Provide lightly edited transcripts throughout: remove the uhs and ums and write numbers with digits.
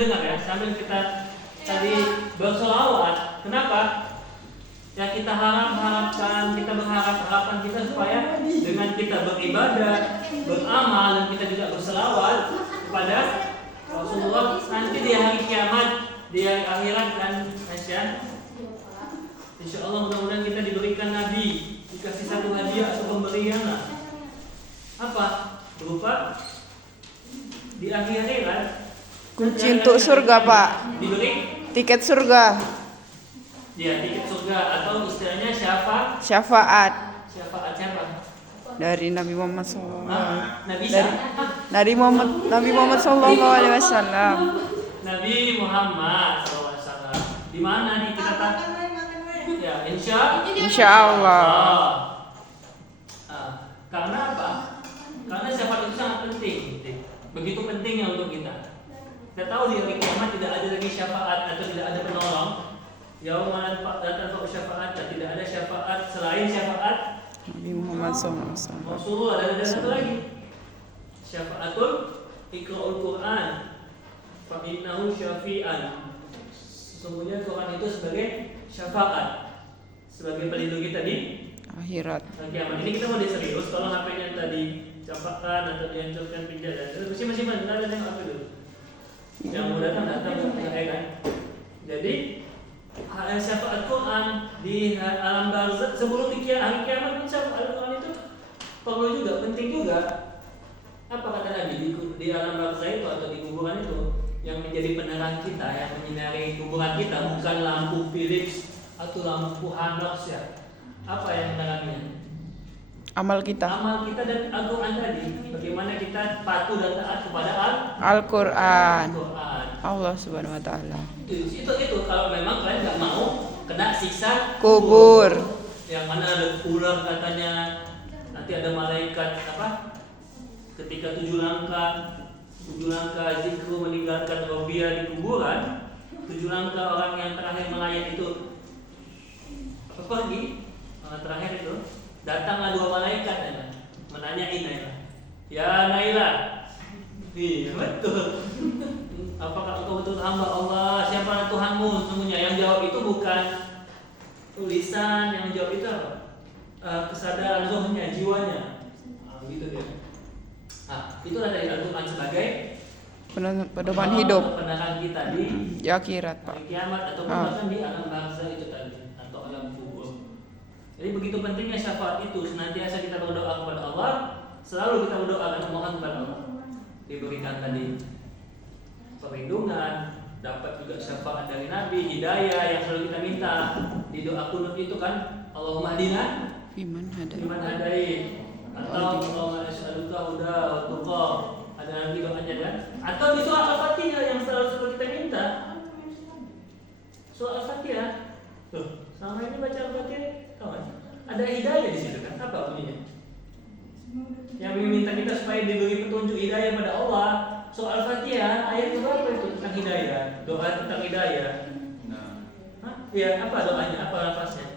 mendengar ya, sambil kita tadi bersolawat. Kenapa? Ya kita harapkan, kita berharap harapan kita supaya dengan kita beribadah, beramal dan kita juga berselawat kepada Rasulullah nanti di hari kiamat, di hari akhirat dan insya Allah mudah-mudahan kita diberikan Nabi, dikasih satu hadiah atau pemberian lah. Apa? Berupa di akhirat Kunci untuk surga, Pak. diberi Tiket surga. ya tiket surga atau istilahnya Syafaat syafaat siapa? dari Nabi Muhammad SAW. Nabi siapa? Dari Nabi Muhammad SAW. Nabi Muhammad SAW. Di mana nih kita ya Insya Allah. Karena apa? Karena syafaat itu sangat penting. Begitu pentingnya untuk kita. Kita tahu di hari kiamat tidak ada lagi syafaat atau tidak ada penolong. Yaumul datang syafaat, tidak ada syafaat selain syafaat Nabi Muhammad SAW. Rasulullah. Dan ada satu lagi syafaatul iqra'ul Quran fa innahu syafi'an. Sesungguhnya Quran itu sebagai syafaat, sebagai pelindung kita di Akhirat. kiamat. Ini kita mau serius. Kalau HP-nya tadi capakan atau dihancurkan pindah dan masih benar ada yang apa dulu yang mau datang ya kan. Jadi syafaat Quran di alam barzakh sebelum di hari kiamat pun syafaat Quran itu perlu juga, penting juga. Apa kata Nabi di alam barzakh itu atau di kuburan itu yang menjadi penerang kita, yang menyinari kuburan kita bukan lampu Philips atau lampu Hanox ya. Apa yang meneranginya? Amal kita. Amal kita dan Al-Quran tadi. Bagaimana kita patuh dan taat kepada Al-Quran. Al-Quran. Allah Subhanahu Wa Taala. Itu kalau memang kalian nggak mau kena siksa Kubur. Yang mana ada ular katanya, nanti ada malaikat apa? Ketika 7 langkah zikru meninggalkan Rabbia di kuburan, 7 langkah orang yang terakhir melayat itu apa pergi? Orang terakhir itu datanglah 2 malaikat ya, menanyai Naila. Ya Naila, iya betul. Apakah engkau betul hamba Allah? Siapa Tuhanmu? Sesungguhnya yang jawab itu bukan tulisan, yang jawab itu apa? Kesadaran rohnya, jiwanya. Gitu dia. Itulah dari Al-Quran sebagai pedoman hidup penerang kita di akhirat, Pak. hari kiamat ataupun bahkan di alam barzakh itu tadi atau alam kubur. Jadi begitu pentingnya syafaat itu, senantiasa kita berdoa kepada Allah, selalu kita berdoa dan memohon kepada Allah. Diberikan tadi perlindungan, dapat juga syafaat dari Nabi, hidayah yang selalu kita minta. Di doa kunut itu kan Allahumma hdina Iman liman hadait atau Allahumma as'aluka huda wa tuqa. Ada lagi doanya kan? Atau di surah Al-Fatihah yang selalu kita minta. Surah Al-Fatihah. Tuh, sama ini baca Al-Fatihah, kawan. Ada hidayah di situ kan? Apa bunyinya? Yang meminta kita supaya diberi petunjuk hidayah pada Allah. Surah Al-Fatihah ayat berapa itu tentang hidayah? Doa tentang hidayah. Iya, apa doanya? Apa lafaznya?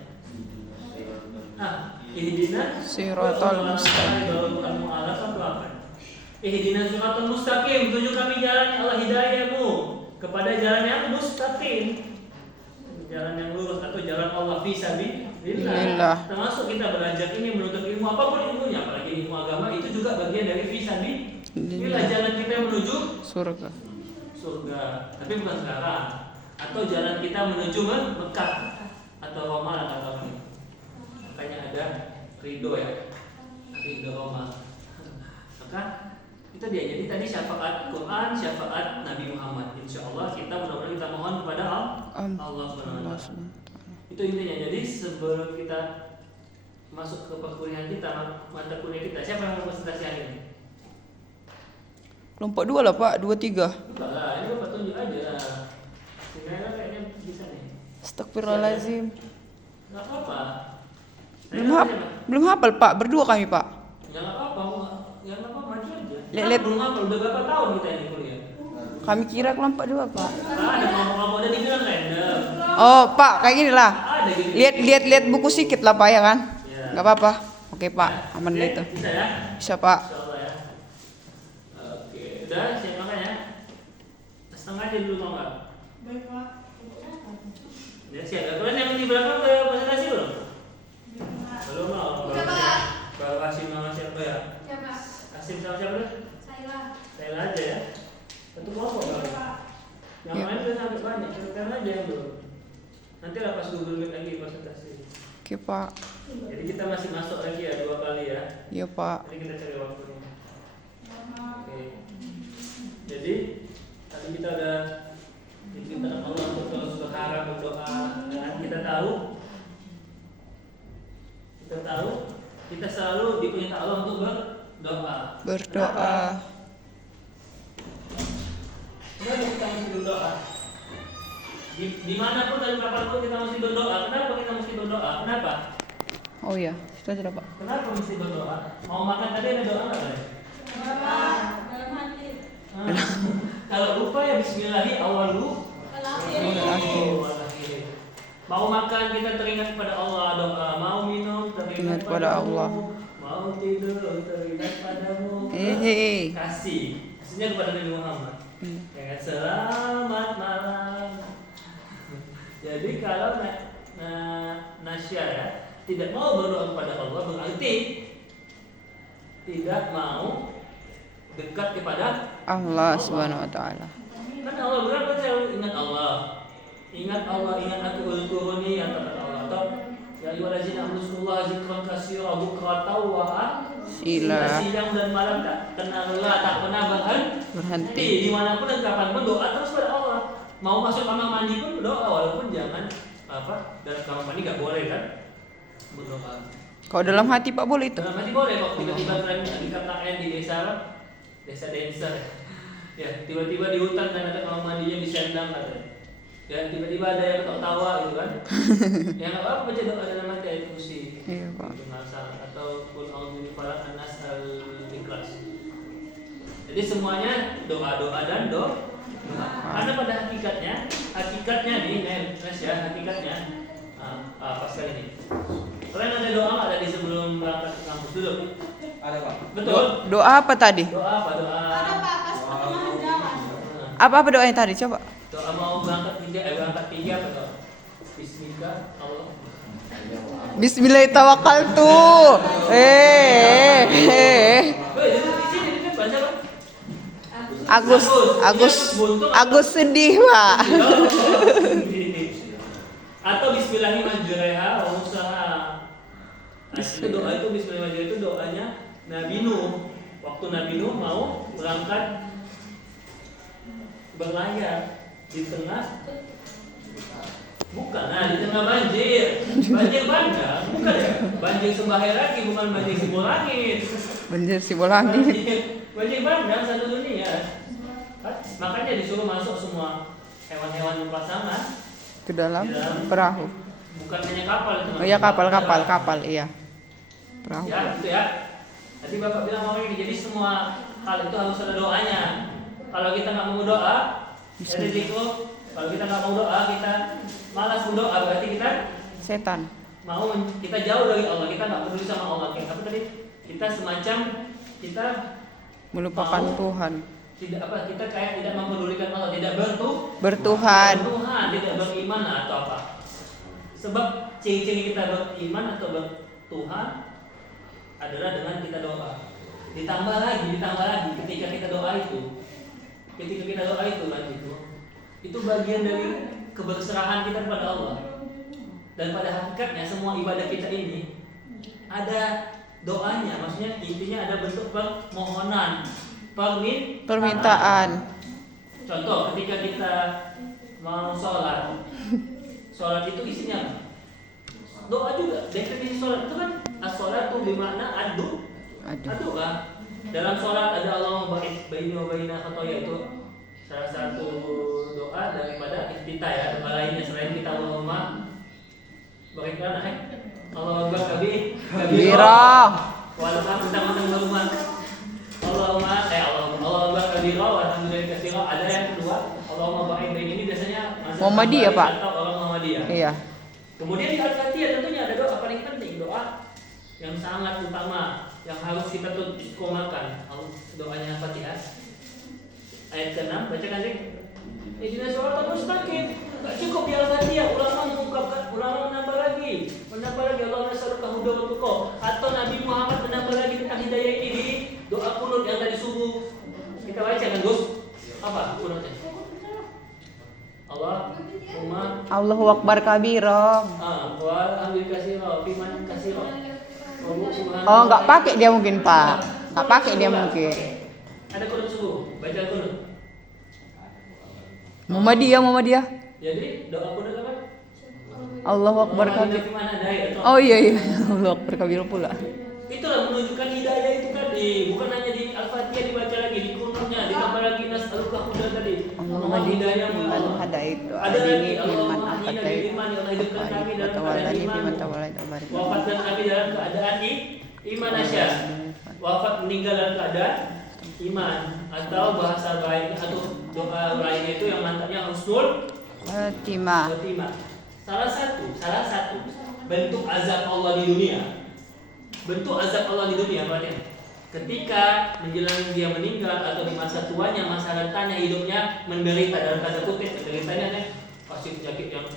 Ihdina Siratal mustaqim. Ihdina siratal mustaqim. Tunjuk kami jalan Allah, hidayahmu kepada jalan yang mustaqim, jalan yang lurus atau jalan Allah fi sabilillah. Termasuk kita belajar ini, menuntut ilmu apapun ilmunya, apalagi ilmu agama itu juga bagian dari fi sabilillah, jalan kita menuju surga. Tapi bukan sekarang. Atau jalan kita menuju Mekah atau Roma atau apa. Makanya ada ridho ya, ridho Roma. Maka itu dia. Jadi tadi syafaat Quran, syafaat Nabi Muhammad. Insya Allah kita mudah-mudahan kita mohon kepada Allah Subhanahu wa Ta'ala. Itu intinya. Jadi sebelum kita masuk ke perkuliahan kita, mata kuliah kita, siapa yang mau presentasi hari ini? Kelompok 2 lah, Pak, 2-3. Enggak lah, ini Bapak tunjuk aja. Sebenarnya kayaknya bisa nih. Astagfirullahaladzim. Enggak apa-apa. Belum hafal, Pak. Berdua kami, Pak. Ya enggak apa-apa, maju aja. Lihat. Belum hafal, udah berapa tahun kita ini kuliah? Kami kira kelompok 2, Pak. Ada kelompok-kelompok udah dibilang random. Oh, Pak, kayak gini lah. Ada gitu. Lihat buku sedikit lah, Pak, ya kan? Ya. Enggak apa-apa. Oke, Pak. Aman Oke, itu. Bisa ya? Bisa, Pak. Insyaallah ya. Oke, udah siap makan ya? Setengahnya aja dulu mau nggak? Baik Pak. Ya siap. Kalian yang di belakang udah presentasi belum? Pak. Belum mau. Udah, Pak. Baru Asim sama siapa ya? Ya Pak, Asim sama siapa deh? saya Saya aja ya. Satu kelompok Iya, Bang. Pak. Yang Ya. lain udah sampai banyak. Kan aja yang belum. Nanti lah pas Google Meet lagi presentasi. Oke Pak. Jadi kita masih masuk lagi ya 2 kali ya. Iya Pak. Jadi kita cari waktunya. Selamat. Oke. Jadi tadi kita udah diminta Allah untuk terus berharap berdoa dan kita tahu kita selalu diperintah Allah untuk berdoa. Berdoa. Kenapa kita mesti berdoa? Dimanapun dan kapanpun kita mesti berdoa. Kenapa kita mesti berdoa? Kenapa? Oh iya, sudah sudah Pak. Kenapa mesti berdoa? Mau makan tadi ada doa nggak Bang? Bapak, dalam hati. Kalau lupa ya Bismillahi awalu. Akhir. Mau makan kita teringat pada Allah doa, mau minum teringat Ingat pada padamu, Allah. mau tidur teringat padamu. Kasih, kasihnya kepada Nabi Muhammad. Ya kan? Selamat malam. Jadi kalau Nasya ya tidak mau berdoa kepada Allah berarti tidak mau dekat kepada Allah Subhanahu wa taala. kan Allah bilang kan selalu ingat Allah, ingat aku ulkuruni yang kata Allah atau ya ayyuhallazina amanu zkurullaha dzikran katsira bukratan wa Sila. siang dan malam tak kenallah tak pernah Berhenti. dimanapun dan kapanpun doa terus pada Allah. Mau masuk kamar mandi pun doa walaupun jangan dalam kamar mandi nggak boleh kan berdoa. Kalau dalam hati Pak boleh itu. Dalam hati boleh kok tiba-tiba kalian di KKN di desa dancer ya tiba-tiba di hutan dan ada kamar mandinya di sendang katanya ya tiba-tiba ada yang ketawa gitu kan ya nggak apa-apa baca doa dalam hati ayat kursi Iya, Pak. itu nggak salah atau kul a'udzu falaq anas al-ikhlas. Jadi semuanya doa dan doa karena pada hakikatnya nih Nes ya hakikatnya apa sekali nih kalian ada doa nggak tadi sebelum berangkat ke kampus dulu? Ada Pak. Betul. Doa apa tadi? Doa apa doa? ada Pak pas pertengahan jalan. Apa doanya tadi? Coba. Doa mau berangkat tiga apa doa? Bismillah Allah. Bismillahirrahmanirrahim. Woi, di sini baca Pak. Agus sedih Pak. Atau Bismillahirrahmanirrahim wa usaha. Nah, itu doa itu Bismillahirrahmanirrahim itu doanya Nabi Nuh. Waktu Nabi Nuh mau berangkat berlayar di tengah bukan, di tengah banjir bandang, bukan ya? Banjir Sembahir lagi, bukan banjir Simbolangit. Banjir Simbolangit. Banjir bandang satu dunia. Makanya disuruh masuk semua hewan-hewan pasangan Ke dalam perahu. bukan hanya kapal itu. Oh iya kapal iya. Perahu. Ya, gitu ya. Tadi Bapak bilang mau ini, jadi semua hal itu harus ada doanya. Kalau kita nggak mau doa, jadi risiko. Kalau kita nggak mau doa, kita malas berdoa, berarti kita Setan. kita jauh dari Allah, kita nggak peduli sama Allah. Kayak apa tadi? Kita semacam kita Melupakan mau Tuhan. kita kayak tidak mempedulikan Allah, tidak Bertuhan. tidak beriman atau apa? Sebab ciri-ciri kita beriman atau bertuhan adalah dengan kita doa. Ditambah lagi ketika kita doa itu itu bagian dari keberserahan kita kepada Allah. Dan pada hakikatnya semua ibadah kita ini ada doanya, maksudnya intinya ada bentuk permohonan, Permintaan. Contoh ketika kita mau sholat itu isinya doa juga. Definisi sholat itu kan as-sholatu bermakna adu kan. Dalam sholat ada Allahumma baini wa baina khotoya, itu salah satu doa daripada iftitah ya. Doa lainnya selain kita Allahumma berikan Allahumma Kabira. walaupun tentang berumah Allahumma kabira walhamdulillah katsira. Ada yang kedua Allahumma bain ini biasanya Muhammadiyah, Pak. atau orang Muhammadiyah. Iya. Kemudian di Al-Fatihah tentunya ada doa paling penting, doa yang sangat utama yang harus kita tutup komakan. Doanya Al-Fatihah ayat ke-6 bacakan sih. Ihdinas siratal mustaqim. Enggak cukup di Al-Fatihah, ulama mengungkapkan, ulama menambah lagi Allah nas'aluka huda wa tuqa, atau Nabi Muhammad menambah lagi tentang hidayah ini di doa kunut yang tadi subuh kita baca kan Gus? Apa kunutnya? Allahu Akbar kabira. Alhamdulillah katsira, fiman katsira. Oh, nggak pakai dia mungkin, Pak. Nggak pakai dia mungkin. Ada kunut subuh, baca kunut. Muhammadiyah. Jadi doa kunut apa? Allahu Akbar kabira. Fiman hidayah. Oh iya. Allahu Akbar kabira pula. Itulah menunjukkan hidayah itu tadi, bukan hanya di Al-Fatihah dibaca lagi, di kunutnya ditambah lagi nas'aluka huda tadi. Mohon hidayah Man hadaitu ada lagi adini Allahumma liman ahyina afatai bil iman, ya Allah hidupkan kami dalam keadaan watawallani iman. biman tawallait barik. Wafatkan kami dalam keadaan iman asya. Wafat meninggal dalam keadaan iman, atau bahasa baik atau doa lainnya itu yang mantapnya husnul Fatimah. khotimah. Salah satu bentuk azab Allah di dunia. Bentuk azab Allah di dunia apa ya? Ketika menjelang dia meninggal atau di masa tuanya, masa rentanya hidupnya menderita, dalam tanda kutip menderitanya pasti penyakit yang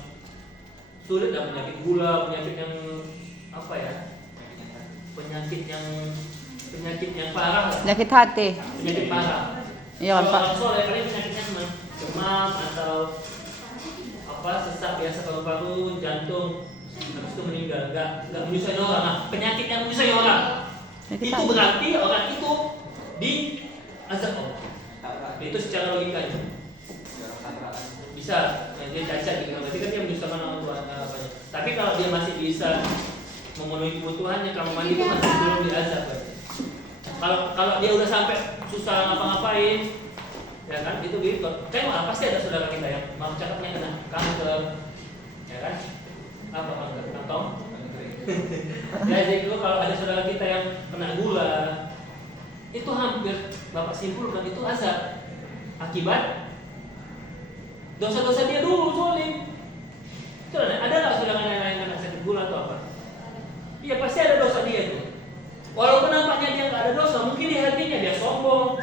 sulit, dan penyakit gula, penyakit yang apa ya? Penyakit yang parah, Penyakit hati. penyakit parah. Iya kan, Kalau Pak? orang soleh paling penyakitnya demam atau apa, sesak biasa paru-paru, jantung, habis itu meninggal, nggak menyusahkan orang. Nah, penyakit yang menyusahkan orang Penyakit itu hati. berarti orang itu di azab Allah. Itu secara logikanya bisa. Nah, dia cacat gitu, berarti kan dia menyusahkan orang tua. Tapi kalau dia masih bisa memenuhi kebutuhannya, kamar mandi itu masih belum diazab. Kalau dia udah sampai susah ngapa-ngapain, ya kan, itu gitu. Kan pasti ada saudara kita yang mau cakapnya kena kanker, ya kan? Apa kanker? Kantong? Ya, jadi kalau ada saudara kita yang kena gula, itu hampir Bapak simpulkan itu azab akibat dosa-dosa dia dulu zolim. Itu ada nggak saudara yang kena sakit gula atau apa? Iya, pasti ada dosa dia itu. Walaupun nampaknya dia nggak ada dosa, mungkin di hatinya dia sombong,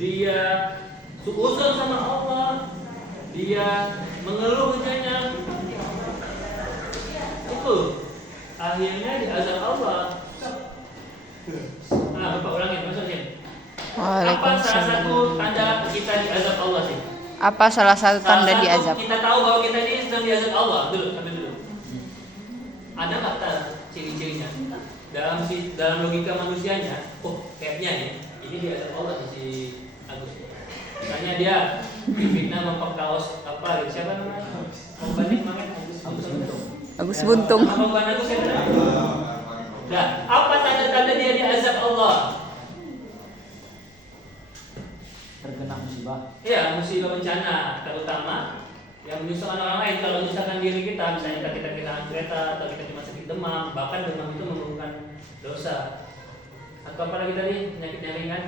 dia suuzon sama Allah, dia mengeluh hanya itu, akhirnya diazab Allah. Nah, Bapak ulangin, maksudnya apa salah satu tanda kita diazab Allah sih? Apa salah satu tanda Salah satu diazab? kita tahu bahwa kita ini sedang diazab Allah. Ambil dulu. Ada nggak ciri-cirinya? Dalam logika manusianya, kayaknya ya, ini diazab Allah si Agus. Misalnya dia difitnah memperkaos apa? Siapa namanya? Pembanding kemarin Agus Buntung. Pembanding Agus siapa namanya? Nah, apa tanda-tanda dia diazab Allah? Terkena musibah. Ya, musibah bencana, terutama yang menyusahkan orang lain. Kalau menyusahkan diri kita, misalnya kita kehilangan kereta atau kita cuma sakit demam, bahkan demam itu merupakan dosa. Atau apa lagi tadi, penyakit yang ringan,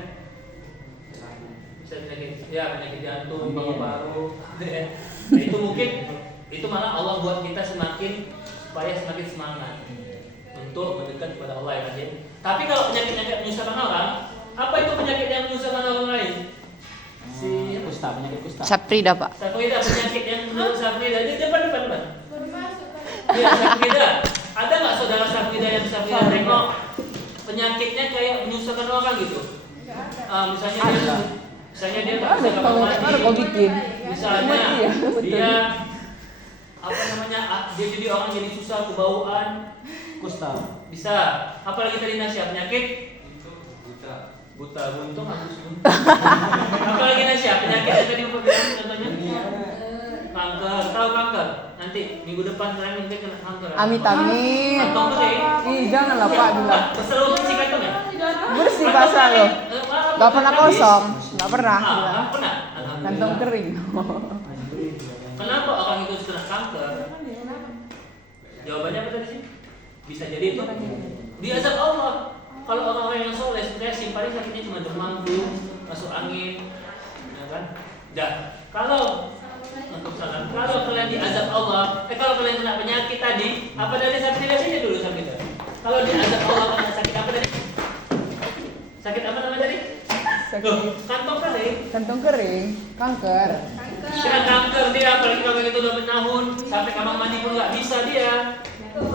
bisa penyakit jantung, paru-paru. Nah, itu mungkin itu malah Allah buat kita supaya semakin semangat untuk mendekat kepada Allah, ya kan? Tapi kalau penyakit menyusahkan orang, apa itu penyakit yang menyusahkan orang lain? Penyakit kusta. Saprida, Pak. Saprida, penyakit yang menurut Saprida. Di depan. Iya, Saprida. Ada nggak saudara Saprida yang Saprida tengok penyakitnya kayak menyusahkan orang gitu? Misalnya dia tak bisa kamar mandi. Misalnya dia apa namanya? Dia jadi orang jadi susah, kebauan, Kusta. bisa. Apalagi tadi nasihat penyakit buta buntung habis buntung. Apalagi nasihat penyakit yang tadi Bapak bilang contohnya kanker. Tahu kanker? Nanti minggu depan kalian nanti kena kanker. Amit. Kantong kering. Ih, janganlah Pak bilang. Selalu bersih kantong ya? Bersih bahasa lo. Gak pernah kosong, gak pernah. Nggak pernah. Kantong kering. Kenapa orang itu kena kanker? Jawabannya apa tadi sih? Bisa jadi itu diazab Allah. Kalau orang-orang yang soleh sebenarnya paling sakitnya cuma demam, flu, masuk angin, ya kan? Kalau kalian diazab Allah, kalau kalian kena penyakit tadi, apa dari sakit sini dulu sakit? Kalau diazab Allah kena sakit apa tadi? Sakit apa namanya tadi? Sakit Kantong kering. kantong kering, kanker. kena kanker dia, apalagi kalau itu udah menahun sampai kamar mandi pun nggak bisa dia.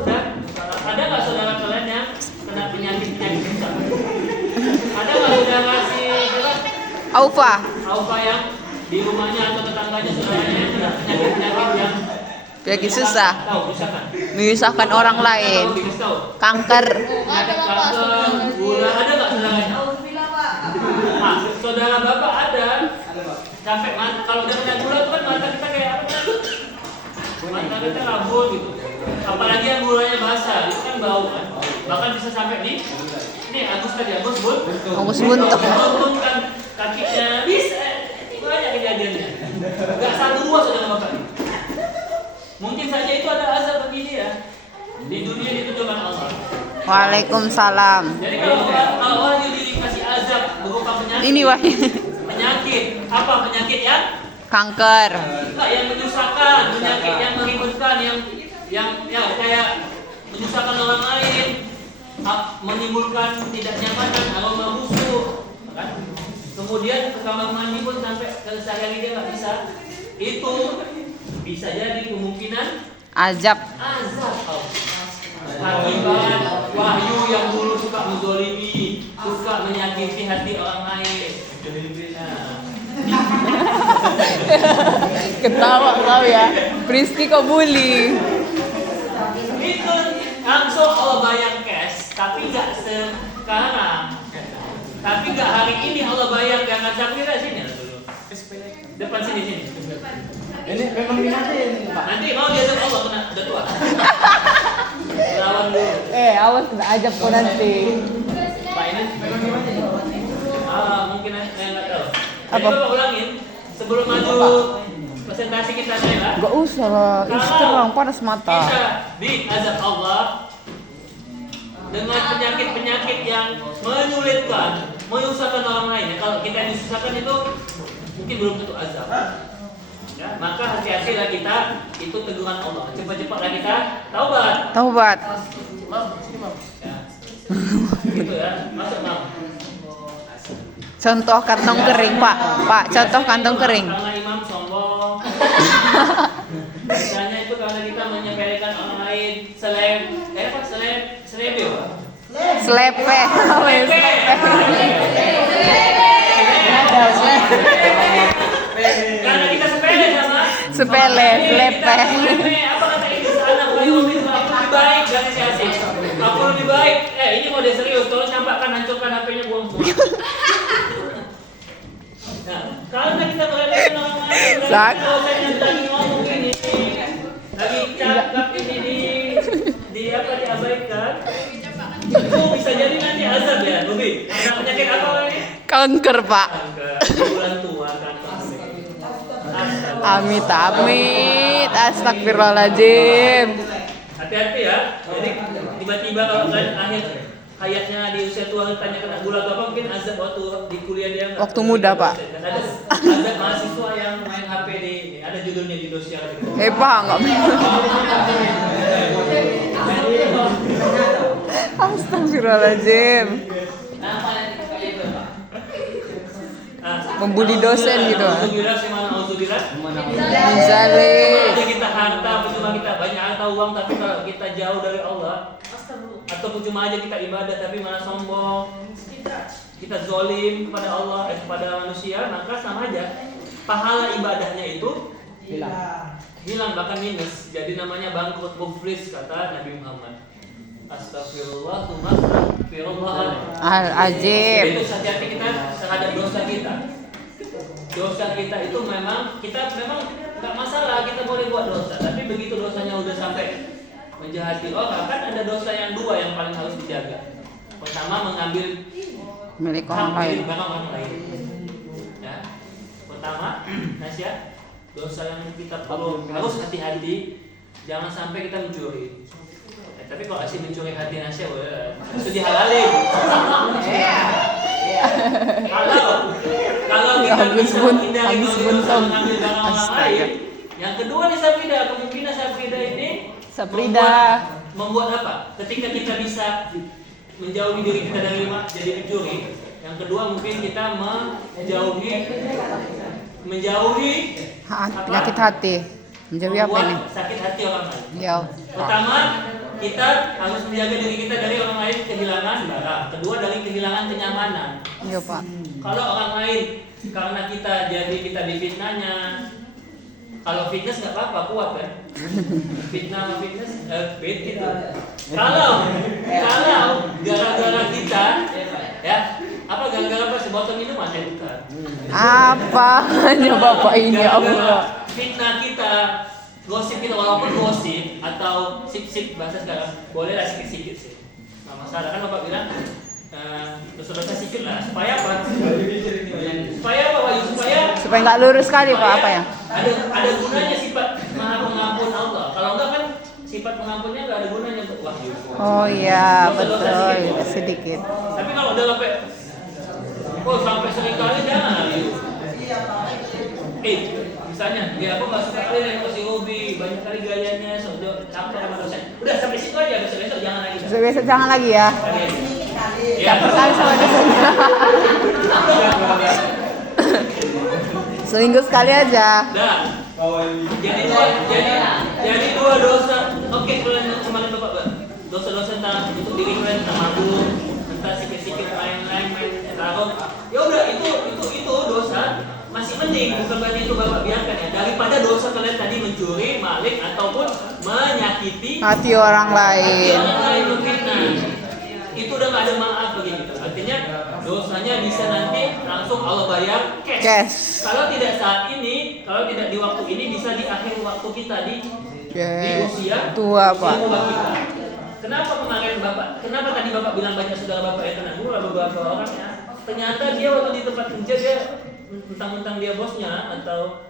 Dan ada nggak saudara kalian yang kena penyakit susah? Ada nggak saudara si Aufa. Aufa yang di rumahnya atau tetangganya saudaranya yang kena penyakit yang Penyakit susah. tahu bisa kan? Menyusahkan orang lain. Tahu, dikasih tahu. Kanker. Penyakit kanker, gula, ada nggak saudaranya? Nah, saudara bapak ada. Sampai kalau dia punya gula itu kan mata kita kayak apa? Mata kita rabun gitu. Apalagi yang gulanya basah, itu kan bau kan. Bahkan bisa sampai di ini Agus Agus buntung. kan kakinya bisa. Banyak kejadiannya. Enggak satu dua saudara bapak. Mungkin saja itu ada azab bagi dia. Di dunia itu cuma Allah. Waalaikumsalam. Jadi kalau orang yang dikasih azab berupa penyakit. Ini wah. Penyakit apa penyakit yang Kanker. enggak yang menyusahkan, penyakit yang meributkan, yang kayak menyusahkan orang lain, menimbulkan tidak nyamanan, aroma busuk, kan? Kemudian ke kamar mandi pun sampai sehari dia nggak bisa. Itu bisa jadi kemungkinan Azab. azab akibat wahyu yang dulu suka menzolimi, suka menyakiti hati orang lain. Ketawa kau ya. Priski kau bully. Itu langsung Allah bayar cash, tapi nggak sekarang. Tapi nggak hari ini Allah bayar karena Safira sini dulu. Depan sini. Ini memang dinatin, Pak. Nanti mau diajak Allah kena udah tua. Lawan dulu. Awas kena ajab kau nanti. Pak ini mungkin saya nggak tahu. Jadi Apa? Bapak ulangin sebelum maju presentasi kita saya. Gak usah lah. Ih, terang panas mata. Kita di azab Allah dengan penyakit-penyakit yang menyulitkan, menyusahkan orang lain. Ya, kalau kita disusahkan itu mungkin belum tentu azab. Ya, maka hati-hatilah kita, itu teguran Allah. Cepat-cepatlah kita taubat. Taubat. Ya. Gitu ya, masuk Mam. Contoh kantong kering, Pak. Pak, contoh kantong kering. Karena imam sombong. Misalnya itu karena kita menyepelekan orang lain, selebio. Slepe. Karena kita sepele sama Sepele, slepe. Apa kata ini sana? Aku lebih baik dari si Asik. Aku lebih baik. Ini mau dia serius. Tolong campakkan, hancurkan HP-nya, buang semua. Nah, karena kita meremehkan orang lain, kalau saya lagi ngomong ini, lagi cakap ini diabaikan, itu bisa jadi nanti azab ya, Ruby. Ada penyakit apa lagi? Kanker, Pak. Kanker. Di bulan tua kan. Amit, amit. Astagfirullahaladzim. Hati-hati ya. Jadi tiba-tiba kalau kalian akhir hayatnya di usia tua tanya kena gula atau apa, mungkin azab waktu di kuliah dia nggak. Waktu muda, Pak. Dan ada azab mahasiswa yang main HP di ada judulnya di sosial gitu. Pak, nggak Astagfirullahaladzim. Membuli dosen gitu. Alhamdulillah, alhamdulillah. Misalnya. Ada kita harta, cuma kita banyak harta uang, tapi kalau kita jauh dari Allah, atau cuma aja kita ibadah tapi malah sombong, kita zolim kepada Allah, kepada manusia, maka sama aja. Pahala ibadahnya itu hilang bahkan minus. Jadi namanya bangkrut, muflis kata Nabi Muhammad. Astagfirullah, astagfirullah. Al-Ajib. Itu hati-hati kita terhadap dosa kita. Dosa kita itu memang nggak masalah, kita boleh buat dosa. Tapi begitu dosanya udah sampai menjahati orang, kan ada dosa yang dua yang paling harus dijaga. Pertama, mengambil Milik orang lain. barang orang lain. Ya. Pertama, nasihat dosa yang kita perlu harus hati-hati, jangan sampai kita mencuri. Tapi kalau asli mencuri hati Nasya, itu dihalalin. Kalau kita bisa menghindari mengambil barang orang lain, yang kedua nih Safrida, kemungkinan Safrida ini membuat apa? Ketika kita bisa menjauhi diri kita dari jadi pencuri, yang kedua mungkin kita menjauhi Penyakit hati. Menjadi apa ini? Membuat sakit hati orang lain. Ya. Pertama, kita harus menjaga diri kita dari orang lain kehilangan barang. Kedua, dari kehilangan kenyamanan. Iya, Pak. Kalau orang lain karena kita jadi kita difitnahnya. Kalau fitness nggak apa-apa, kuat kan? Fitnah sama fitness, fit gitu. Kalau gara-gara kita, ya apa gara-gara apa sebotol minuman ya bukan? Apa hanya Bapak ini Gara-gara Allah. fitnah kita, gosip kita walaupun gosip atau sip-sip bahasa sekarang, boleh lah sikit-sikit sih. Nggak masalah kan Bapak bilang dosa-dosa sikit lah supaya apa? Supaya apa Wahyu? Supaya nggak lurus sekali Pak apa ya? Ada gunanya sifat Maha Pengampun Allah. Kalau enggak kan sifat pengampunnya nggak ada gunanya untuk wahyu. Oh iya Dosa-dosa betul sedikit. Tapi kalau udah sampai sering kali jangan lagi. Misalnya dia aku nggak suka kali dengan si hobi banyak kali gayanya, sudah campur sama dosen. Udah sampai situ aja, besok jangan lagi. Besok jangan lagi ya. Ya, Sekali sama dosennya. Seminggu sekali aja. Dah. Jadi dua dosa. Oke, kalian kemarin Bapak dosa-dosa tentang untuk diri kalian tentang mabuk, tentang sikit-sikit lain-lain main taruh. Ya udah itu dosa. Masih mending bukan berarti itu Bapak biarkan ya daripada dosa kalian tadi mencuri, maling ataupun menyakiti Hati orang lain. orang lain memfitnah. Itu udah nggak ada maaf begitu. Artinya dosanya bisa nanti langsung Allah bayar cash. Cash. Kalau tidak saat ini, kalau tidak di waktu ini bisa di akhir waktu kita di usia Tua Pak. tua kita. Kenapa kemarin Bapak? Kenapa tadi Bapak bilang banyak saudara Bapak yang kena gula beberapa orang ya? Ternyata dia waktu di tempat kerja dia mentang-mentang dia bosnya atau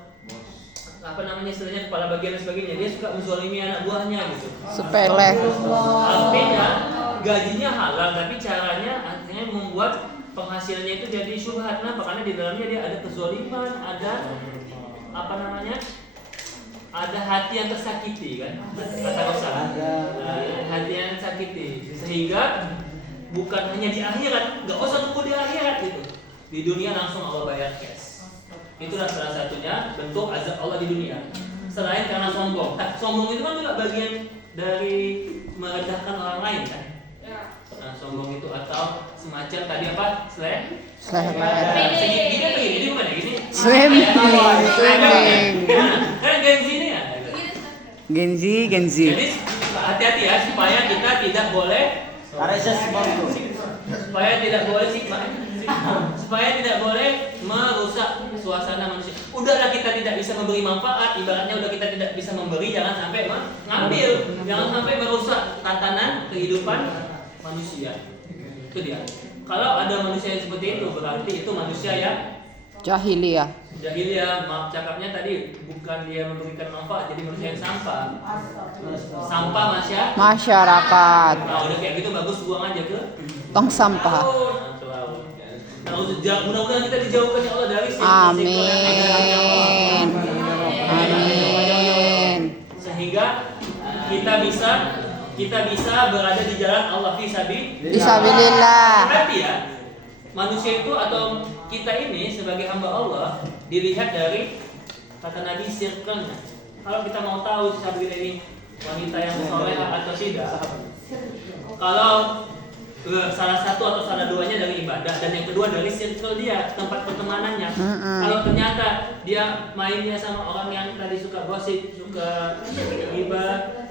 apa namanya istilahnya kepala bagian dan sebagainya, dia suka menzalimi anak buahnya gitu. Sepele. Artinya gajinya halal tapi caranya artinya membuat penghasilannya itu jadi syubhat. Kenapa? Karena di dalamnya dia ada kezaliman, ada apa namanya? Ada hati yang tersakiti kan? Kata Rasul. Hati yang tersakiti. Sehingga bukan hanya di akhirat, nggak usah tunggu di akhirat gitu. Di dunia langsung Allah bayar cash. Itulah salah satunya bentuk azab Allah di dunia. Selain karena sombong. Sombong itu kan juga bagian dari merendahkan orang lain kan? Nah, sombong itu atau semacam tadi apa? Gini apa gini? Ini bukan ya gini? Swimming. Kan Genzi ini ya? Genzi. Jadi hati-hati ya supaya kita tidak boleh supaya tidak boleh merusak suasana manusia. Udahlah kita tidak bisa memberi manfaat, ibaratnya udah kita tidak bisa memberi, jangan sampai mengambil, jangan sampai merusak tatanan kehidupan manusia. Itu dia. Kalau ada manusia yang seperti itu berarti itu manusia yang Jahiliyah. maaf cakapnya tadi bukan dia memberikan manfaat, jadi manusia yang sampah Masyarakat. Nah udah kayak gitu bagus buang aja ke Tong sampah. ke laut. Nah, mudah-mudahan kita dijauhkan ya Allah dari Amin. sehingga kita bisa berada di jalan Allah Fisabilillah. Berarti ya manusia itu atau kita ini sebagai hamba Allah dilihat dari kata Nabi circle-nya. Kalau kita mau tahu Sabila ini wanita yang soleha atau tidak, kalau salah satu atau salah duanya dari ibadah dan yang kedua dari circle dia, tempat pertemanannya. Kalau ternyata dia mainnya sama orang yang tadi suka gosip, suka gibah,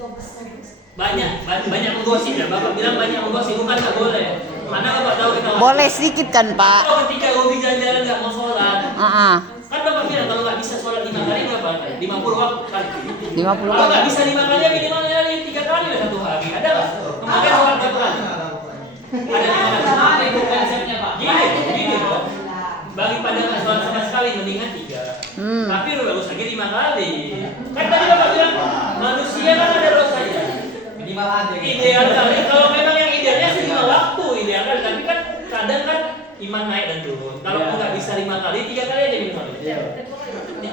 banyak menggosip ya. Bapak bilang banyak menggosip, bukan nggak boleh. Mana Bapak tahu kita Boleh sedikit kan Pak? kalau ketika hobi jalan-jalan nggak mau sholat, kan Bapak bilang kalau nggak bisa sholat 5 kali berapa? 50 kali. 50 Kalau nggak kali. bisa 5 kali ya minimal 3 kali lah satu hari. Ada nggak? Kemarin sholat berapa kali? Ada itu konsepnya Pak. Gini loh. Daripada nggak sholat sama sekali mendingan 3. Tapi lu bagus lagi 5 kali. Kan tadi Bapak bilang manusia kan ada dosanya. Minimal aja. Ideal kali kalau memang yang idealnya sih 5 waktu ideal kan. Tapi kan kadang kan iman naik dan turun. Kalau nggak bisa 5 kali, 3 kali aja minimal.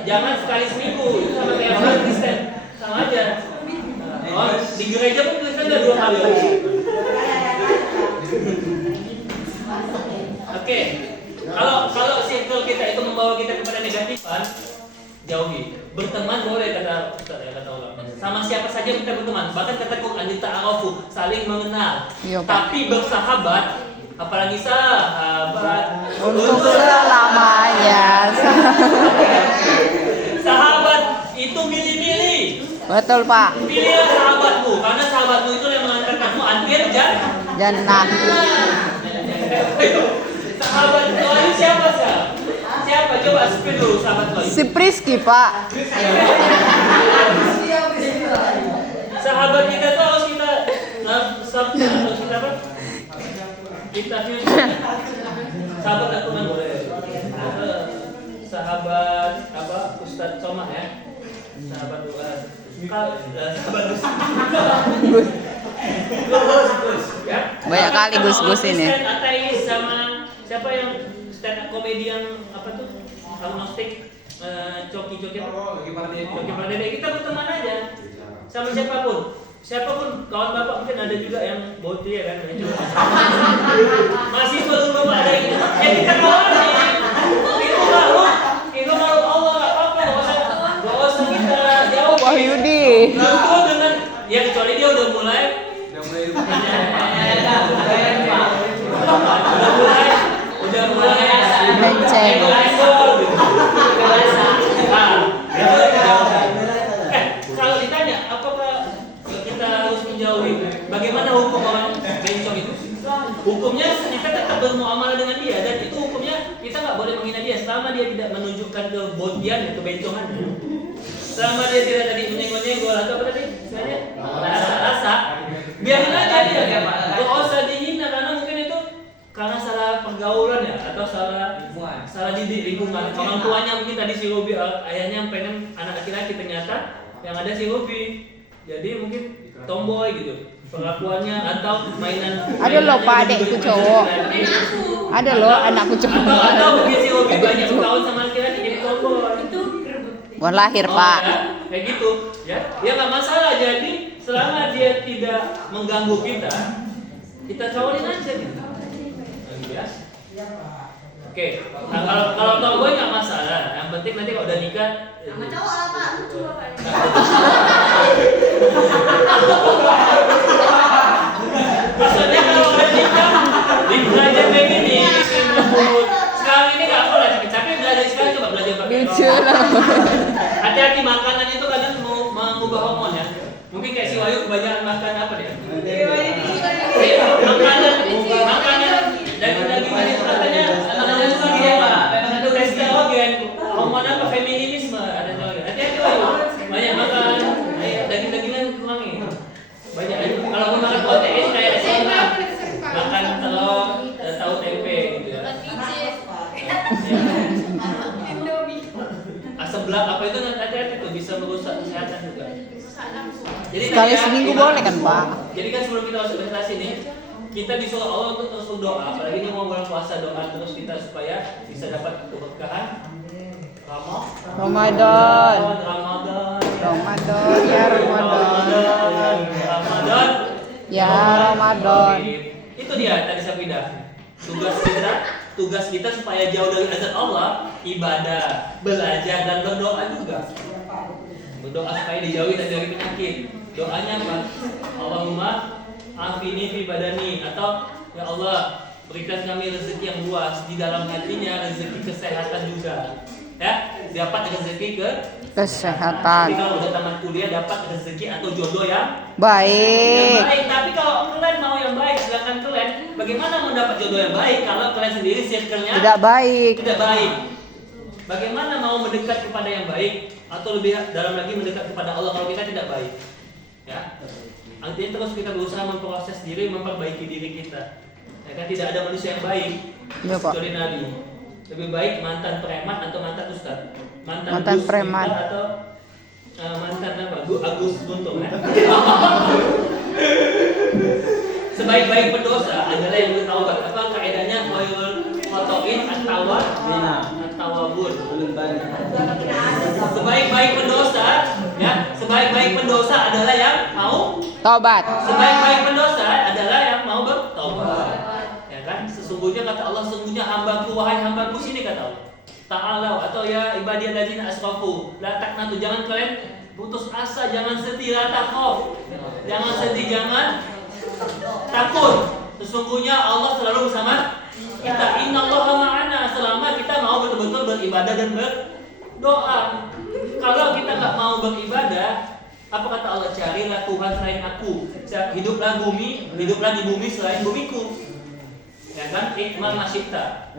Jangan sekali seminggu. Itu sama kayak orang Kristen. Sama aja. Oh, di gereja pun Kristen ada 2 kali. Oke. Kalau circle kita itu membawa kita kepada negatifan, jauhi. Berteman boleh kata Ustaz ya, kata ulama. Sama siapa saja kita berteman. Bahkan kata Quran ta'arufu, saling mengenal. Iya, Pak. Tapi bersahabat, apalagi sahabat Untuk selamanya. Sahabat itu milih-milih. Betul, Pak. Pilihlah sahabatmu, karena sahabatmu itu yang mengantarkanmu antir Jannah. Sahabat kau ini siapa sih? Siapa? Coba spill dulu sahabat kau. Si Priski, Pak. Sahabat kita tuh harus kita harus kita apa? Kita sahabat aku kan boleh. Sahabat apa? Ustadz Somah ya. Sahabat sahabat Gus ya. Banyak kali Gus-Gus ini. Ateis sama siapa yang stand up comedy yang apa tuh? Agnostik, coki-coki apa? Coki Pardede. Kita berteman aja sama siapapun kawan bapak mungkin ada juga yang boti ya kan. Masih belum bapak ada yang ya kita kawanin. Itu malu Allah nggak apa-apa, nggak usah kita jauh. Wahyudi. Lalu dengan ya kecuali dia udah mulai Menceng. Kalau ditanya apakah kita harus menjauhi, bagaimana hukum orang bencong itu? Hukumnya kita tetap bermuamalah dengan dia dan itu hukumnya kita nggak boleh menghina dia selama dia tidak menunjukkan kebotian dan kebencongan. Selama dia tidak tadi menyenggol-nyenggol atau apa tadi? Misalnya rasa-rasa, biarin aja dia. Gak usah dihina karena mungkin itu karena salah pergaulan ya atau salah didik lingkungan. Orang tuanya mungkin tadi si Robi ayahnya pengen anak laki-laki, ternyata yang ada si Robi. Jadi mungkin tomboy gitu perlakuannya atau mainan. Ada loh, Pak, adekku cowok. Ada loh anakku cowok. Atau mungkin si Robi banyak bergaul sama laki-laki jadi tomboy. Bukan lahir, Pak. Ya, kayak gitu ya. Ya nggak masalah, jadi selama dia tidak mengganggu kita kawanin aja gitu. Ya. Oke, nah, kalau tomboy nggak masalah. Yang penting nanti kalau udah nikah Sama cowok lah Pak, lucu Bapak. maksudnya kalau udah nikah belajar kayak gini. Sekarang ini nggak apa lah, capek belajar sekarang, coba belajar pakai Lucu rokok. lah. Hati-hati makanan itu kadang mau mengubah hormon ya. Mungkin kayak si Wahyu kebanyakan makan apa dia? Makanan daging-dagingan itu katanya suka dia Pak. Itu testosteron, hormon apa feminisme ada juga. Hati-hati Wahyu. Banyak makan daging-dagingan kurangi. Banyak. Kalau mau makan protein kayak saya makan telur, tahu tempe gitu ya. Seblak apa itu hati-hati tuh bisa merusak kesehatan juga. Jadi Sekali tadi ya, seminggu kita- boleh kan, Pak? Jadi kan sebelum kita masuk meditasi nih, kita disuruh Allah untuk terus berdoa. Apalagi ini mau bulan puasa, doa terus kita supaya bisa dapat keberkahan Ramadan. Ramadan. Ramadan, ya Ramadan. Ramadan. Ya Ramadan. Itu dia tadi Safidah. Tugas kita supaya jauh dari azab Allah, ibadah, belajar dan berdoa juga. Berdoa supaya dijauhi dari penyakit. Doanya apa? Allahumma afini fi badani, atau ya Allah berikan kami rezeki yang luas di dalam hatinya, rezeki kesehatan juga. Ya, dapat rezeki Kesehatan. Jadi kalau udah tamat kuliah dapat rezeki atau jodoh yang Baik. baik. Tapi kalau kalian mau yang baik, silakan kalian. Bagaimana mendapat jodoh yang baik kalau kalian sendiri circle-nya Tidak baik. tidak baik? Bagaimana mau mendekat kepada yang baik atau lebih dalam lagi mendekat kepada Allah kalau kita tidak baik? Ya. Artinya terus kita berusaha memproses diri, memperbaiki diri kita. Ya kan, tidak ada manusia yang baik Iya, Pak. kecuali Nabi. Lebih baik mantan preman atau mantan ustaz? Mantan Gus preman. Miftah atau mantan apa? Agus Buntung ya. Sebaik-baik pendosa adalah yang bertaubat. Apa kaidahnya? Khairul khotoin at-tawwabun. Sebaik-baik pendosa, ya, sebaik-baik pendosa adalah yang mau. Tobat. Sebaik-baik pendosa adalah yang mau bertobat. Ya kan? Sesungguhnya kata Allah, sesungguhnya hambaku, wahai hambaku, sini kata Allah. ta'alau atau ya ibadiyalladzina asrafu la taqnatu, jangan kalian putus asa, jangan sedih, la takhaf, jangan sedih, jangan takut. Sesungguhnya Allah selalu bersama kita. Innallaha ma'ana, selama kita mau betul-betul beribadah dan berdoa. Kalau kita nggak mau beribadah, apa kata Allah? Carilah Tuhan selain aku. Hiduplah di bumi selain bumiku. Ya kan? Ikmal masyikta.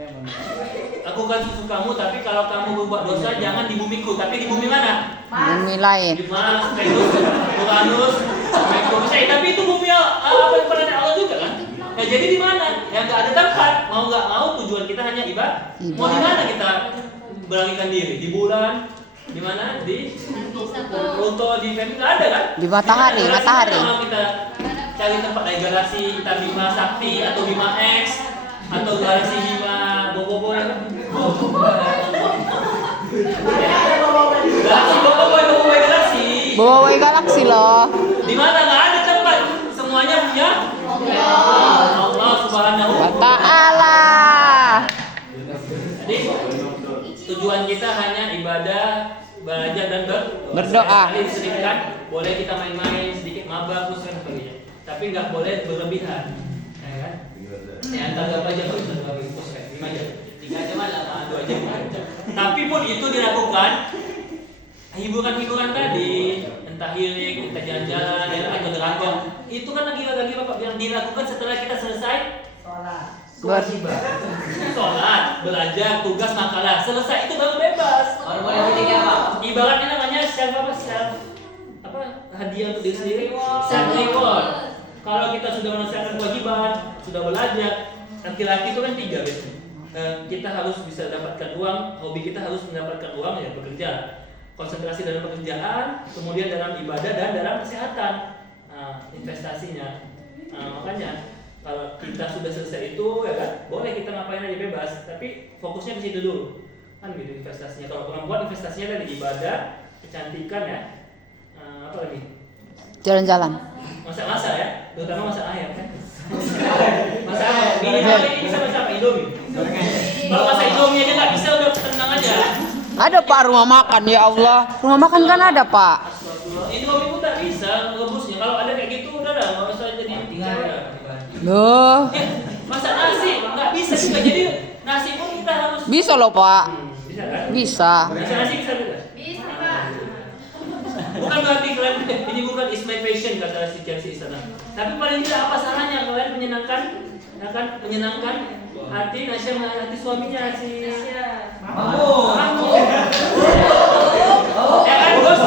Aku kan sukamu, tapi kalau kamu berbuat dosa jangan di bumiku, tapi di bumi mana? Bumi lain. Di Mars, Venus, Uranus, Merkurius. Tapi itu bumi apa planet Allah juga kan? Nah, jadi di mana? Yang nggak ada tempat. Mau nggak mau tujuan kita hanya ibadah. Mau di mana kita beralihkan diri? Di bulan? Di mana? Di Pluto, di Venus nggak ada kan? Di matahari. Kalau kita cari tempat dari galaksi kita Bima Sakti atau Bima X atau galaksi Bima Boboiboy. Galaksi Boboiboy galaksi loh. di mana nggak ada tempat, semuanya punya Allah Subhanahu Wa ta'ala. Jadi tujuan kita hanya ibadah, belajar dan Berdoa. Sekali diselipkan, boleh kita main-main sedikit mabak dan sebagainya, tapi nggak boleh berlebihan, ya kan? Ya antara berapa jam itu 5 jam, 3 jam lah, 2 jam. Tapi pun itu dilakukan hiburan-hiburan tadi, entah healing, entah jalan-jalan, atau derajat, itu kan lagi Bapak yang dilakukan setelah kita selesai kewajiban, sholat, belajar, tugas, makalah, selesai itu baru bebas. Baru boleh bertiga Pak. Ibaratnya namanya self hadiah untuk diri sendiri, self reward. Kalau kita sudah menyelesaikan kewajiban, sudah belajar, laki-laki itu kan 3 biasanya. Kita harus bisa dapatkan uang, hobi kita harus mendapatkan uang ya bekerja. Konsentrasi dalam pekerjaan, kemudian dalam ibadah dan dalam kesehatan, investasinya. Makanya kalau kita sudah selesai itu ya kan, boleh kita ngapain aja bebas, tapi fokusnya ke situ dulu, kan gitu investasinya. Kalau perempuan investasinya dari ibadah, kecantikan ya, apa lagi? Jalan-jalan. Masak-masak ya, terutama masak ayam kan. Masak ayam, ini bisa masak apa? Indomie. Kalau masak Indomie aja nggak bisa, udah tenang aja. Ada Pak rumah makan, ya Allah. Rumah makan kan ada Pak. Indomie pun tak bisa rebusnya. Kalau ada kayak gitu udah lah, nggak usah jadi cewek. Loh. Masak nasi nggak bisa juga, jadi nasi pun kita harus. Bisa loh Pak. Bisa kan? Bisa. Bisa nasi bisa juga. Bisa, Pak. Bukan berarti kalian ini bukan is my passion kata si Chelsea sana. Tapi paling tidak apa salahnya kalian menyenangkan, ya kan? Menyenangkan hati Nasya, hati suaminya si Mamu. Ya kan bos?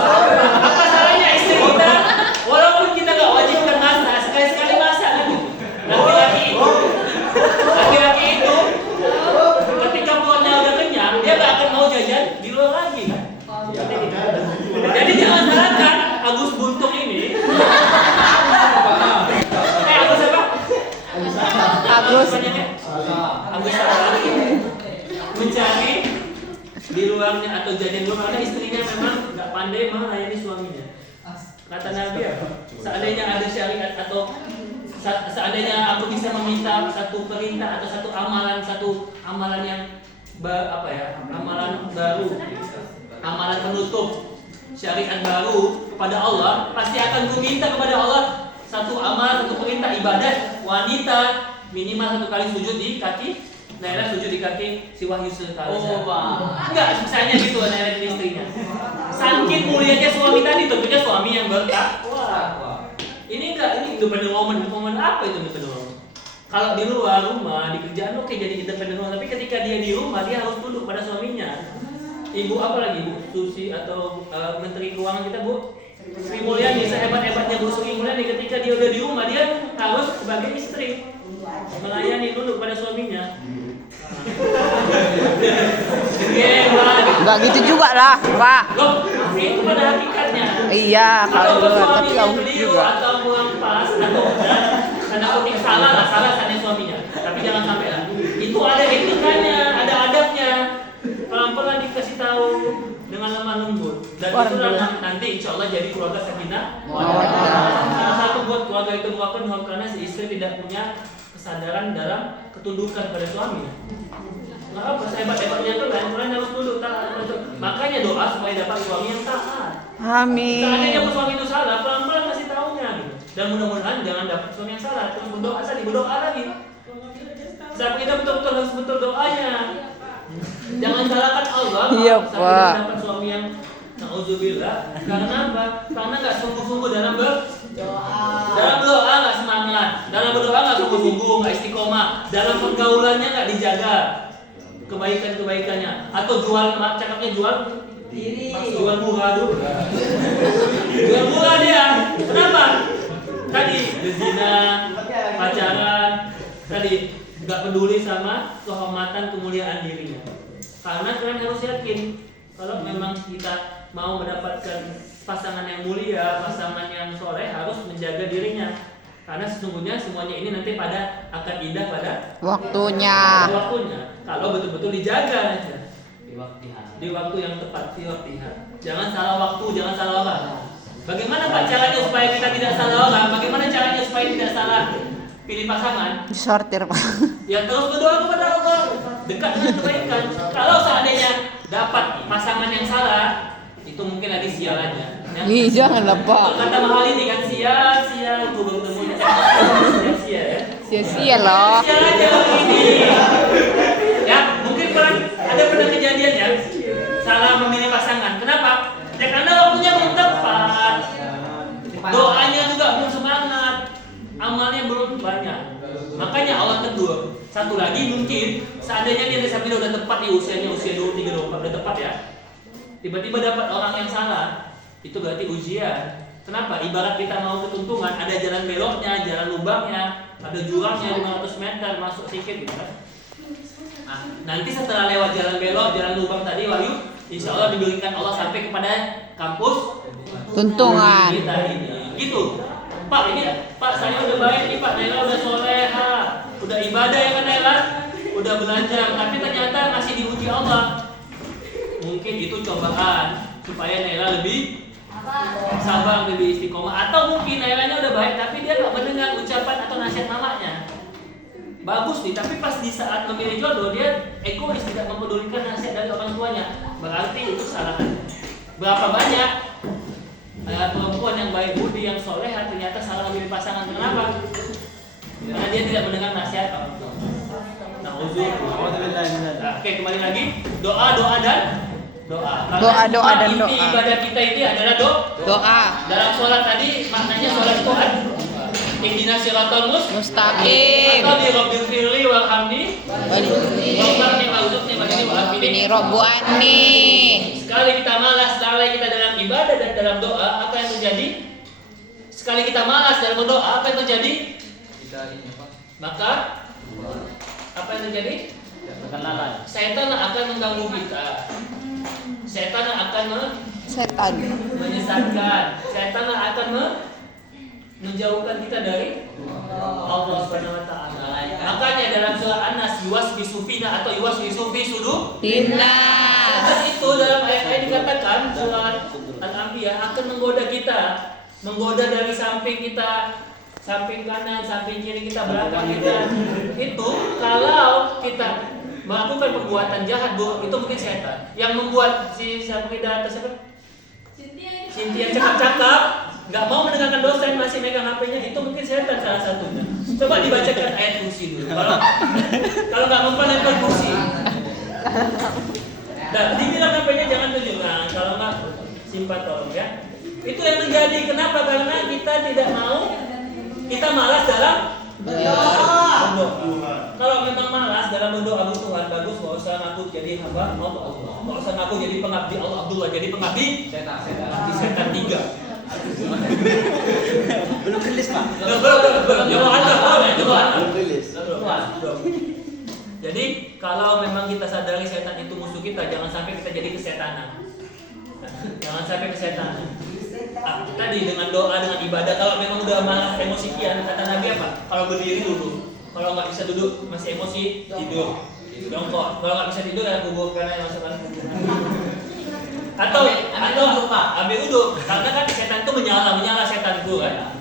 Apa salahnya istri kita? Walaupun kita nggak wajibkan masak, sekali-sekali masak kan? Laki-laki itu ketika perutnya udah kenyang, dia nggak akan mau jajan di luar lagi kan? Jadi jangan salahkan Agus Buntung ini. Agus apa? Agus. Agus mencari di luarnya atau jajan luar karena istrinya memang nggak pandai melayani suaminya. Kata Nabi apa? Seandainya ada syariat atau seandainya aku bisa meminta satu perintah atau satu amalan yang amalan baru, amalan penutup syariat baru kepada Allah, pasti akan kuminta kepada Allah satu amalan, satu perintah ibadah wanita minimal 1 kali sujud di kaki Naila, sujud di kaki si Wahyu sekali. Oh, Pak. Enggak, misalnya gitu Naila dan istrinya. Saking mulianya suami tadi, tentunya suami yang bertakwa. Ini enggak, ini independent woman apa itu independent woman? Kalau di luar rumah, di kerjaan oke jadi independent woman, tapi ketika dia di rumah dia harus tunduk pada suaminya. Ibu apa lagi, Bu Susi atau Menteri Keuangan kita, Bu Sri Mulyani, sehebat-hebatnya Bu Sri Mulyani, ketika dia udah di rumah dia harus sebagai istri melayani tunduk pada suaminya. Enggak gitu juga lah Pak. Loh, itu pada hakikatnya. Iya, kalau Kalau luar tapi suaminya tahu beliau juga. atau kurang pas atau udah tanda kutip salah sana suaminya, tapi jangan sampai lah. Itu ada etikanya, ada adabnya. Pelan-pelan dikasih tahu dengan lemah lembut, dan itu nanti insya Allah jadi keluarga sakinah. Salah satu buat keluarga itu bukan karena si istri tidak punya kesadaran dalam ketundukan pada suami. Nggak apa, sehebat-hebatnya kalian harus dulu taat. Makanya doa supaya dapat suami yang taat. Amin. Seandainya suami itu salah, pelan-pelan kasih taunya gitu. Dan mudah-mudahan jangan dapat suami yang salah. Terus berdoa lagi. Sampai kita betul-betul harus betul doanya. Jangan salahkan Allah. Iya, sampai Pak. kita dapat suami yang na'udzubillah. Karena apa? Karena nggak sungguh-sungguh dalam dalam doa nggak semangat, dalam berdoa nggak sungguh-sungguh, nggak istiqomah, dalam pergaulannya nggak dijaga kebaikannya, atau cakapnya jual murah dulu. Jual murah dia. Kenapa? Tadi berzina, pacaran, tadi nggak peduli sama kehormatan kemuliaan dirinya. Karena kalian harus yakin kalau memang kita mau mendapatkan pasangan yang mulia, pasangan yang soleh, harus menjaga dirinya. Karena sesungguhnya semuanya ini nanti akan indah pada Waktunya. kalau betul-betul dijaga aja. Di waktu yang tepat, jangan salah waktu, jangan salah orang. Bagaimana Pak caranya supaya kita tidak salah orang? Bagaimana caranya supaya tidak salah pilih pasangan? Disortir, Pak. Ya terus berdoa kepada Allah, dekat dengan kebaikan. Kalau seandainya dapat pasangan yang salah, itu mungkin lagi sialannya. Ih, janganlah, Pak. Kata mahal ini kan sia-sia, gue belum ketemu sia-sia ya. Sia-sia loh. Sia aja ini. Ya, mungkin ada pernah kejadian ya, salah memilih pasangan. Kenapa? Ya karena waktunya belum tepat. Doanya juga belum semangat. Amalnya belum banyak. Makanya Allah tegur. Satu lagi mungkin seandainya dia sampai udah tepat di usia 23, 24 udah tepat ya. Tiba-tiba dapat orang yang salah, itu berarti ujian. Kenapa? Ibarat kita mau ketuntungan, ada jalan beloknya, jalan lubangnya, ada jurangnya 500 meter, masuk sedikit gitu kan. Nah, nanti setelah lewat jalan belok, jalan lubang tadi, Wahyu, insya Allah diberikan Allah sampai kepada kampus Tuntungan. kita ini. Gitu. Pak, Pak saya udah baik nih Pak, Naila udah soleha, udah ibadah ya kan Naila, udah belajar, tapi ternyata masih diuji Allah. Mungkin itu cobaan supaya Naila lebih sabar, lebih istiqomah. Atau mungkin Nailanya udah baik tapi dia nggak mendengar ucapan atau nasihat mamanya. Bagus nih, tapi pas di saat memilih jodoh dia egois, tidak mempedulikan nasihat dari orang tuanya. Berarti itu kesalahan. Berapa banyak perempuan yang baik budi, yang soleha ternyata salah memilih pasangan. Kenapa? Karena dia tidak mendengar nasihat orang tua. Nah, oke, kembali lagi doa dan doa. Doa dan inti doa. ibadah kita ini adalah Doa. Dalam sholat tadi maknanya sholat itu kan ihdinas siratal Mustaqim. atau di rabbil firli warhamni warhamni warzuqni magani warhamni. Ini Robuani. Sekali kita malas, sekali kita dalam ibadah dan dalam doa, apa yang terjadi? Sekali kita malas dalam berdoa, apa yang terjadi? Maka apa yang terjadi? Setan akan mengganggu kita. Setan akan Setan. menyesatkan. Setan akan menjauhkan kita dari Allah Subhanahu wa taala. Makanya dalam surah An-Nas yuwaswisufina atau yuwaswisufi sudur Dinas. itu dalam ayat-ayat dikatakan surat Al-Anbiya akan menggoda kita, menggoda dari samping kita, samping kanan, samping kiri kita, belakang kita. Itu kalau kita melakukan perbuatan jahat, Bu, itu mungkin setan yang membuat si Sabrina tersebut Cynthia cakap-cakap, nggak mau mendengarkan dosen, masih megang HP-nya, itu mungkin setan salah satunya. Coba dibacakan ayat kursi dulu. Kalau nggak mempan ayat kursi. Dan dibilang HP-nya jangan tunjukkan, kalau nggak simpan tolong ya. Itu yang terjadi. Kenapa? Karena kita tidak mau, kita malas dalam berdoa. Kalau memang malas dalam berdoa Tuhan, bagus, nggak usah ngaku jadi hamba Allah, nggak usah ngaku jadi pengabdi Allah Abdullah, jadi pengabdi setan 3. Belum rilis Pak. Belum. Belum rilis. Jadi kalau memang kita sadari setan itu musuh kita, jangan sampai kita jadi kesetanan. Jangan sampai kesetanan. Tadi dengan doa, dengan ibadah, kalau memang udah malas emosi kian, kata Nabi apa? Kalau berdiri dulu. Kalau nggak bisa duduk, masih emosi, tidur. Jongkok. Kalau nggak bisa tidur, ya kubur karena masuk kan. Atau ambil wudhu. Karena kan setan itu menyala setan itu kan.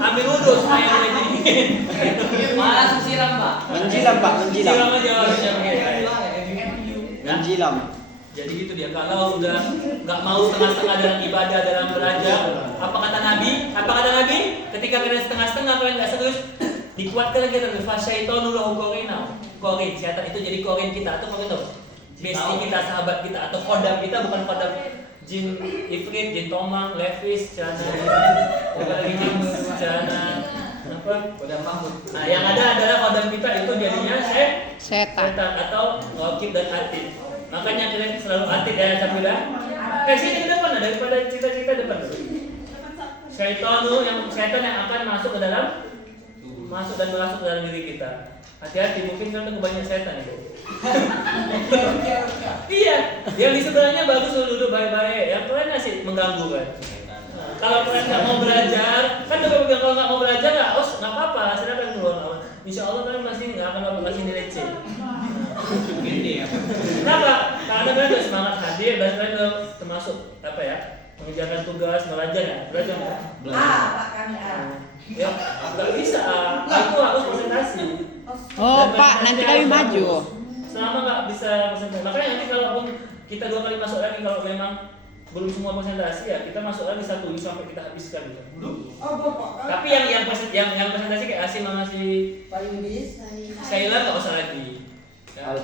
Ambil wudhu supaya lebih dingin. Menjilam Pak. Siram aja harusnya begitu. Jilam. Jadi gitu dia, kalau udah nggak mau setengah-setengah dalam ibadah, dalam belajar, apa kata Nabi? Apa kata Nabi? Ketika kalian setengah-setengah, kalian nggak serius, dikuatkan lagi terus. Fasyaitonu lahu korina. Korin, setan itu jadi korin kita atau korin itu? Besti kita, sahabat kita atau kodam kita, bukan kodam jin ifrit, jin tomang, levis, celana apa? Kodam mahmud. Nah, yang ada adalah kodam kita itu jadinya Setan. atau wakib dan atid. Makanya kalian selalu atid ya, Sabila. Sini ke depan lah, daripada cerita-cerita depan dulu. Syaitan yang akan masuk ke dalam dalam diri kita. Hati-hati, mungkin kan kebanyakan setan itu. Iya, yang di sebelahnya bagus duduk baik-baik. Yang kalian masih mengganggu kan. Nah, kalau kalian nggak mau belajar, kan kalau nggak mau belajar nggak apa-apa, silakan keluar. Insya Allah kalian masih nggak akan kasih nilai C. Gini ya. Kenapa? Karena kalian udah semangat hadir dan kalian udah termasuk apa ya? Mengerjakan tugas, belajar ya, belajar ya. Pak kami Ya, nggak bisa. Itu harus presentasi. Oh, Dan Pak, nanti kami harus maju. bagus. Selama nggak bisa presentasi, makanya nanti kalaupun kita 2 kali masuk lagi, kalau memang belum semua presentasi ya kita masuk lagi 1 ini sampai kita habiskan gitu. Tapi yang presentasi kayak Asim sama si Saila nggak usah lagi. Ya.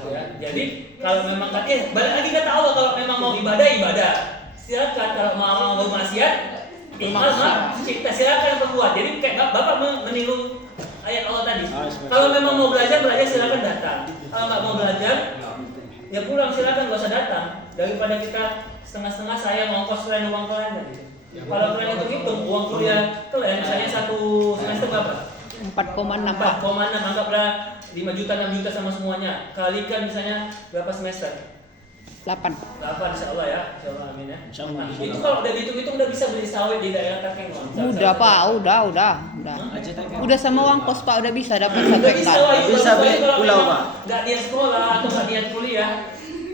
Jadi kalau memang balik lagi kata Allah, kalau memang mau ibadah, silakan. Kalau mau maksiat, kita silakan berbuat. Jadi kayak Bapak meniru ayat Allah tadi. Kalau memang mau belajar silakan datang. Kalau nggak mau belajar, ya pulang silakan, nggak usah datang. Daripada kita setengah-setengah saya ngongkos kalian uang kalian gitu. Kalau kalian hitung uang kuliah kalian misalnya 1 semester berapa? 4,6 Pak. 4,6, anggaplah 5 juta 6 juta sama semuanya. Kalikan misalnya berapa semester? 8. 8 insyaallah ya. Insyaallah amin ya. Insyaallah. Nah, itu kalau udah dihitung-hitung udah bisa beli sawit di daerah Takengon. Udah Pak, udah. Aja tak kan. Udah sama uang kos Pak, udah bisa dapat 1 Udah bisa, hektar. Wahyu. Bisa Kalau beli kalau pulau, memang Pak. nggak niat sekolah atau nggak niat kuliah,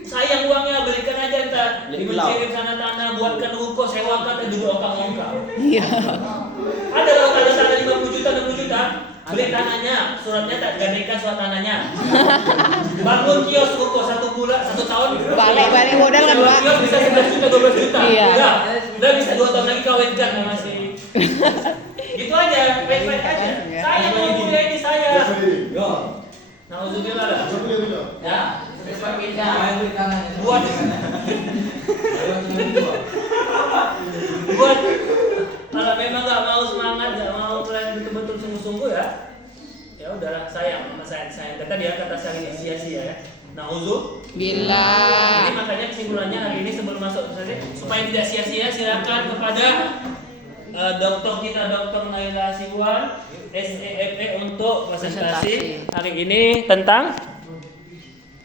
sayang uangnya, belikan aja entar. Beli pulau. Dimencirin sana tanah, buatkan ruko, sewakan, dan duduk ongkang-ongkang. Iya. Ada kalau ada sana 50 juta, 60 juta, beli tanahnya, suratnya tak gandekan surat tanahnya. Bangun kios ruko 1 bulan, 1 tahun. Balik modal kan, Pak. Kios bisa 11 juta, 12 juta. Iya. Udah bisa 2 tahun lagi kawinkan sama si. Gitu aja, baik-baik aja. Saya mau kuliah ini saya. Yo. Nauzubillah lah. Ya. Buat kalau memang nggak mau semangat, nggak mau kalian betul-betul sungguh-sungguh ya udahlah, sayang kata dia, kata saya sia-sia ya. Bila. Jadi makanya kesimpulannya hari ini sebelum masuk tadi, supaya tidak sia-sia, silakan kepada dokter kita, Dr. Naila Siwan SEFE untuk presentasi hari ini tentang